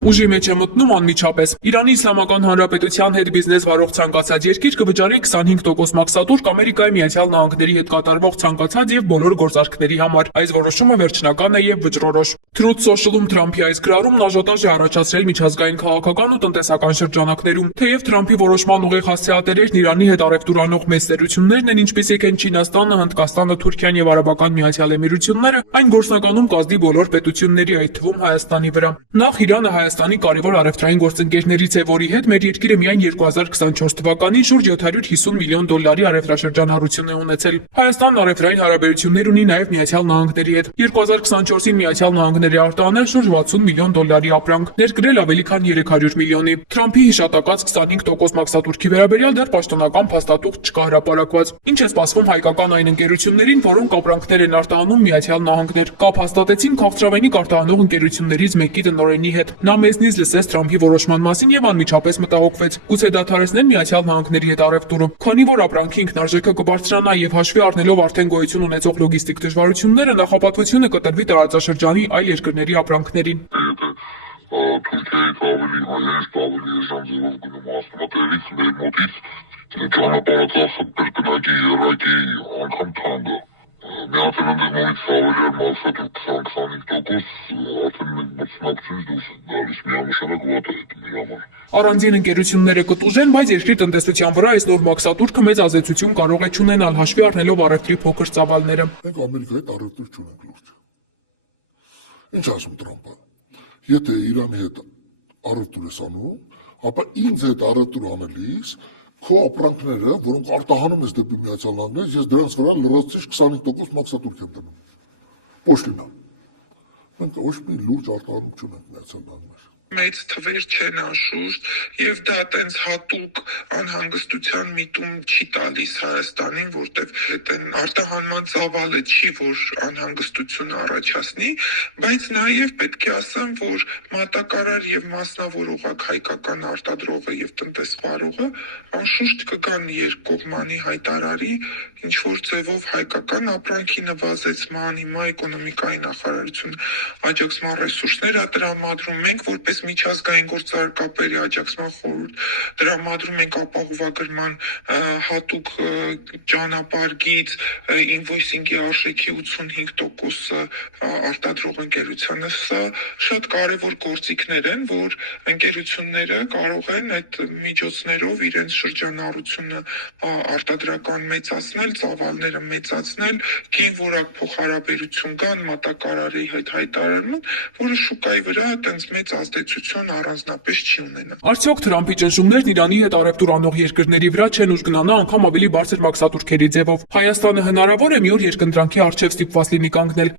Ուժի մեջ է մտնում անմիջապես։ Իրանի Իսլամական Հանրապետության հետ բիզնես վարող ցանկացած երկիր կվճարի 25% մաքսատուրք Ամերիկայի Միացյալ Նահանգների հետ կատարվող ցանկացած եւ բոլոր գործարքների համար։ Այս որոշումը վերջնական է եւ վճռորոշ։ Truth Social-ում Թրամփի այս գրառումն աժոտաժ է առաջացրել միջազգային քաղաքական ու տնտեսական շրջանակներում։ Թեև Թրամփի որոշման ուղիղ հասցեատերերն Իրանի հետ առևտուր անող մեծ տերություններն են, ինչպիսիք են Չինաստանը, Հնդկաստանը, Թուրքիան եւ Արաբական Միացյալ Էմիրությունները, այն գործնականում կազդի բոլոր պետությունների, այդ թվում Հայաստանի վրա։ Նախ Իրանը Հայաստանի կարևոր առևտրային գործընկերներից է, որի հետ մեր երկիրը միայն 2024 թվականին շուրջ 750 միլիոն դոլարի առևտրաշրջանառություն է ունեցել։ Հայաստանն առևտրային հարաբերություններ ունի նաև Միացյալ Նահանգների հետ։ 2024-ին Միացյալ Նահանգների արտահանել շուրջ 60 միլիոն դոլարի ապրանք, ներկրել ավելի քան 300 միլիոնի։ Թրամփի հիշատակած 25% մաքսատուրքի վերաբերյալ դեռ պաշտոնական փաստաթուղթ չկա հրապարակված։ Ինչ է սպասվում հայկական այն ընկերություններին, որոնք ապրանքներ են արտահանում Միացյալ Նահանգներ։ Կապ հաստատեցին քաղցրավենիք արտահանող ընկերություններից մեկի տնօրենի հետ։ Նա մեզնից լսեց Թրամփի որոշման մասին եւ անմիջապես մտահոգվեց։ Գուցե դադարեցնեն Միացյալ Նահանգների հետ առևտուրը, քանի որ ապրանքի ինքնարժեքը կբարձրանա եւ հաշվի առնելով արդեն գոյություն ունեցող լոգիստիկ դժվարությունները, նախապատվությունը կտրվի տարածաշրջանի այլ երկրների ապրանքներին։ Թուրքիայից ավելի հայերից ավելի էժան ձևով գնում ասնատերից մեր մոտից ճանապարհածախը կրկնակի երակի անգամ թանկ է։ Միացյալ Նահանգներից հավելյալ մաքսատուր 20-25% արդեն մենք մրցունակությունից դուրս ենք գալիս, միանշանակ վատ է այդ մեր համար։ Առանձին ընկերությունները կտուժեն, բայց երկրի տնտեսության վրա այս նոր մաքսատուրքը մեծ ազդեցություն կարող է չունենալ, հաշվի առնելով առևտրի փոքր ծավալները։ Մենք Ամերիկայի առևտուր չունենք լուրջ։ Ինչ ասում Թրամփը։ Եթե Իրանի հետ առևտուր ես անում, ապա ինձ հետ առևտուր անելիս քո ապրանքները, որոնք արտահանում ես դեպի Միացյալ Նահանգներ, ես դրանց վրա լրացուցիչ 25% մաքսատուրք եմ դնում։ Պոշլինա։ Մենք ոչ մի լուրջ արտահանում չունենք Միացյալ Նահանգներ։ Մեծ թվեր չեն անշուշտ եւ դա տենց հատուկ անհանգստության միտում չի տալիս Հայաստանին, որտեվ այդ արտահանման ծավալը չի, որ անհանգստություն առաջացնի, բայց նաեւ պետք է ասեմ, որ մատակարար եւ մասնավորողակ հայկական արտադրողը եւ տնտեսվարողը անշուշտ կգան երկկողմանի հայտարարի ինչ որ ձևով հայկական ապրանքի նվազեցման, հիմա էկոնոմիկայի նախարարություն աջակցման ռեսուրսներ տրամադրում, մենք որպես միջազգային գործարարների աջակցման խորհուրդ տրամադրում ենք ապահովագրման հատուկ ճանապարհից ինվոյսինգի արժեքի 85% արտադրող ընկերությանը, սա շատ կարևոր գործիքներ են, որ ընկերությունները կարող են այդ միջոցներով իրենց շրջանառությունը արտադրական մեծացնել, ծավալները մեծացնել, կին որակ փոխհարաբերություն կան մատակարարի հետ հայտարարման, որը շուկայի վրա այտենց մեծ ազդեցություն առանձնապես չի ունենա։ Արդյոք Թրամփի ճնշումներն Իրանի հետ առևտուր անող երկրների վրա չեն ուժգնանա անգամ ավելի բարձր մաքսատուրքերի ձևով։ Հայաստանը հնարավոր է մի օր երկընտրանքի առջև ստիպված լինի կանգնել։